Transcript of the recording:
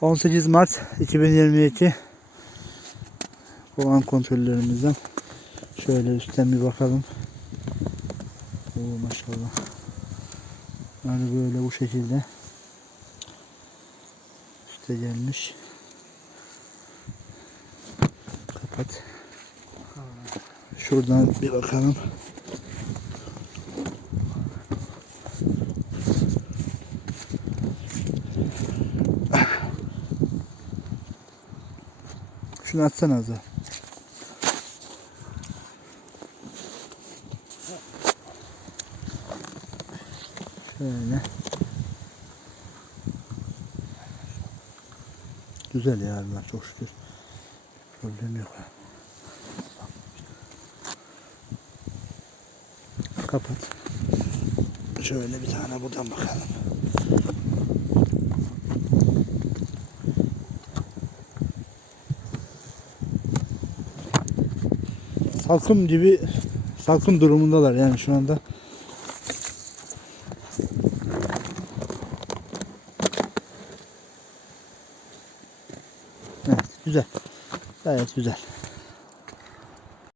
18 Mart 2022 Kovan kontrollerimizden şöyle üstten bir bakalım. Oo maşallah. Yani böyle bu şekilde üste gelmiş. Kapat. Şuradan bir bakalım. Şunu atsana az daha. Şöyle. Güzel bunlar çok şükür. Problem yok. Kapat. Şöyle bir tane buradan bakalım. Salkım gibi salkım durumundalar yani şu anda. Evet güzel. Gayet güzel.